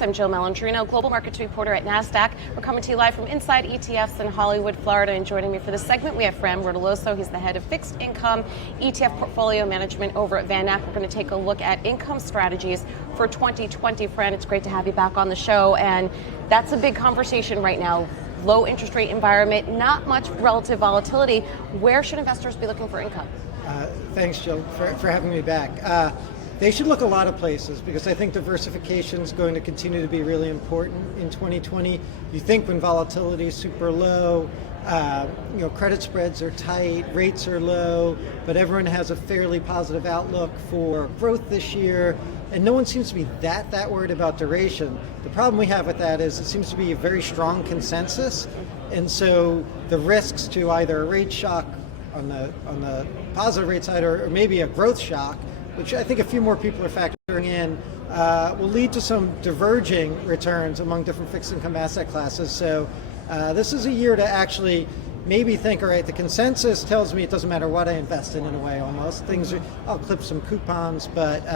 I'm Jill Malandrino, global markets reporter at Nasdaq. We're coming to you live from Inside ETFs in Hollywood, Florida. And joining me for this segment, we have Fran Rodilosso. He's the head of Fixed Income ETF Portfolio Management over at VanEck. We're going to take a look at income strategies for 2020. Fran, it's great to have you back on the show. And that's a big conversation right now. Low interest rate environment, not much relative volatility. Where should investors be looking for income? Thanks, Jill, for having me back. They should look a lot of places because I think diversification is going to continue to be really important in 2020. You think when volatility is super low, credit spreads are tight, rates are low, but everyone has a fairly positive outlook for growth this year, and no one seems to be that worried about duration. The problem we have with that is it seems to be a very strong consensus, and so the risks to either a rate shock on the positive rate side or maybe a growth shock, which I think a few more people are factoring in, will lead to some diverging returns among different fixed income asset classes. So this is a year to actually maybe think, all right, the consensus tells me it doesn't matter what I invest in a way almost. I'll clip some coupons, but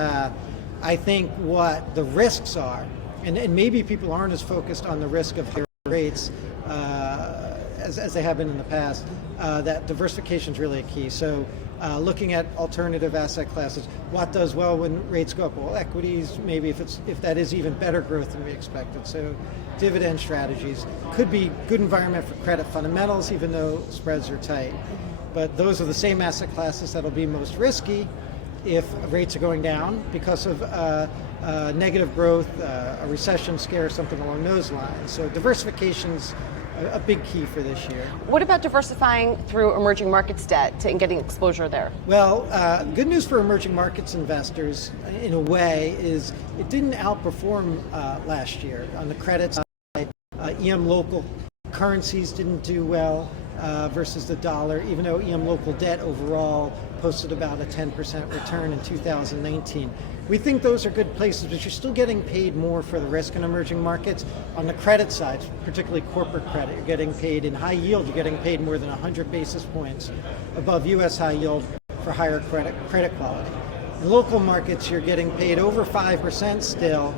I think what the risks are, and maybe people aren't as focused on the risk of higher rates as they have been in the past, that diversification is really a key. So looking at alternative asset classes, what does well when rates go up? Well, equities, maybe if that is even better growth than we expected. So dividend strategies could be good environment for credit fundamentals, even though spreads are tight. But those are the same asset classes that'll be most risky if rates are going down because of negative growth, a recession scare, something along those lines. So diversification's a big key for this year. What about diversifying through emerging markets debt and getting exposure there? Well, good news for emerging markets investors, in a way, is it didn't outperform last year. On the credit side, EM local currencies didn't do well versus the dollar, even though EM local debt overall posted about a 10% return in 2019. We think those are good places, but you're still getting paid more for the risk in emerging markets. On the credit side, particularly corporate credit, you're getting paid in high yield, you're getting paid more than 100 basis points above U.S. high yield for higher credit quality. In local markets, you're getting paid over 5% still.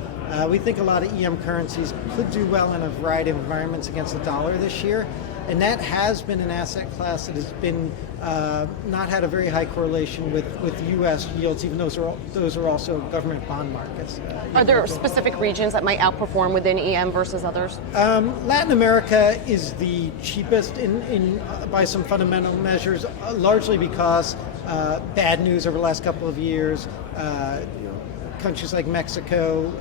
We think a lot of EM currencies could do well in a variety of environments against the dollar this year. And that has been an asset class that has been not had a very high correlation with U.S. yields, even those are also government bond markets. Are there specific regions that might outperform within EM versus others? Latin America is the cheapest by some fundamental measures, largely because bad news over the last couple of years. Countries like Mexico,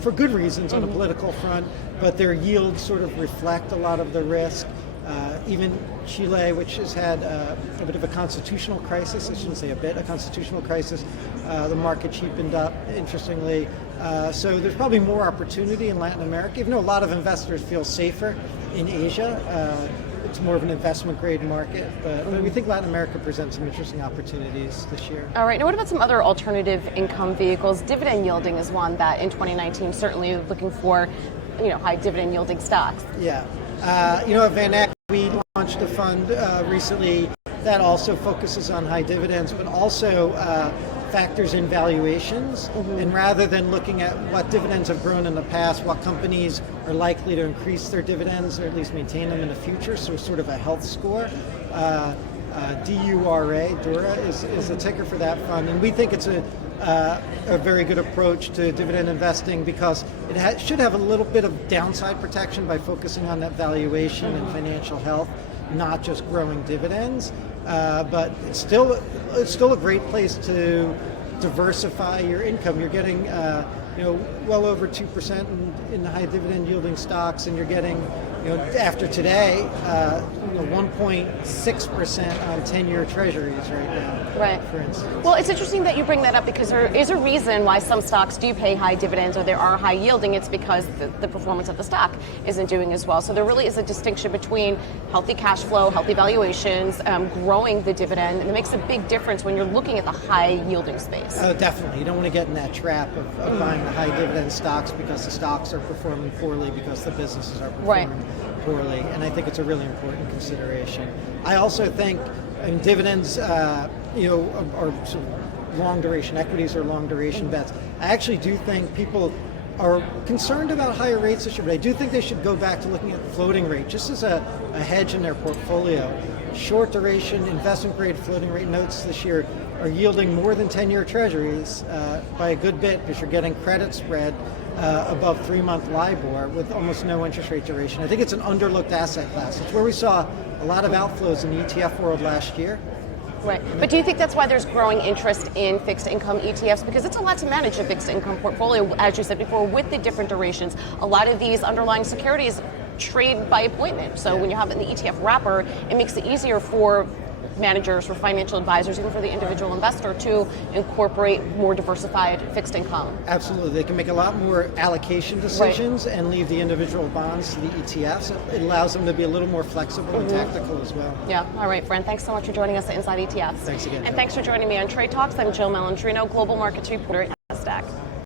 for good reasons on the political front, but their yields sort of reflect a lot of the risk. Even Chile, which has had a bit of a constitutional crisis, I shouldn't say a constitutional crisis, the market cheapened up, interestingly. So there's probably more opportunity in Latin America, even though a lot of investors feel safer in Asia. It's more of an investment grade market, but we think Latin America presents some interesting opportunities this year. All right, now what about some other alternative income vehicles? Dividend yielding is one that in 2019 certainly looking for high dividend yielding stocks. Yeah, at VanEck we launched a fund recently that also focuses on high dividends, but also factors in valuations. And rather than looking at what dividends have grown in the past, what companies are likely to increase their dividends or at least maintain them in the future, so sort of a health score. Dura is the ticker for that fund, and we think it's a very good approach to dividend investing because it should have a little bit of downside protection by focusing on that valuation and financial health, not just growing dividends. But it's still a great place to diversify your income. You're getting well over 2% in high dividend yielding stocks, and you're getting after today 1.6% on 10-year treasuries right now. Right. For instance. Well, it's interesting that you bring that up because there is a reason why some stocks do pay high dividends or they are high yielding. It's because the performance of the stock isn't doing as well. So there really is a distinction between healthy cash flow, healthy valuations, growing the dividend, and it makes a big difference when you're looking at the high yielding space. Oh, definitely. You don't want to get in that trap of buying the high dividend stocks because the stocks are performing poorly because the businesses are performing poorly, and I think it's a really important consideration. I also think dividends, are sort of long duration equities or long duration bets. I actually do think people are concerned about higher rates this year, but I do think they should go back to looking at floating rate just as a hedge in their portfolio. Short duration investment grade floating rate notes this year are yielding more than 10-year treasuries by a good bit because you're getting credit spread above 3-month LIBOR with almost no interest rate duration. I think it's an underlooked asset class. It's where we saw a lot of outflows in the ETF world last year. Right. But do you think that's why there's growing interest in fixed income ETFs? Because it's a lot to manage a fixed income portfolio, as you said before, with the different durations. A lot of these underlying securities trade by appointment. So when you have it in the ETF wrapper, it makes it easier for managers, for financial advisors, even for the individual investor to incorporate more diversified fixed income. Absolutely. They can make a lot more allocation decisions and leave the individual bonds to the ETFs. It allows them to be a little more flexible and tactical as well. Yeah. All right, Fran, thanks so much for joining us at Inside ETFs. Thanks again. And thanks for joining me on Trade Talks. I'm Jill Malandrino, Global Markets Reporter at Nasdaq.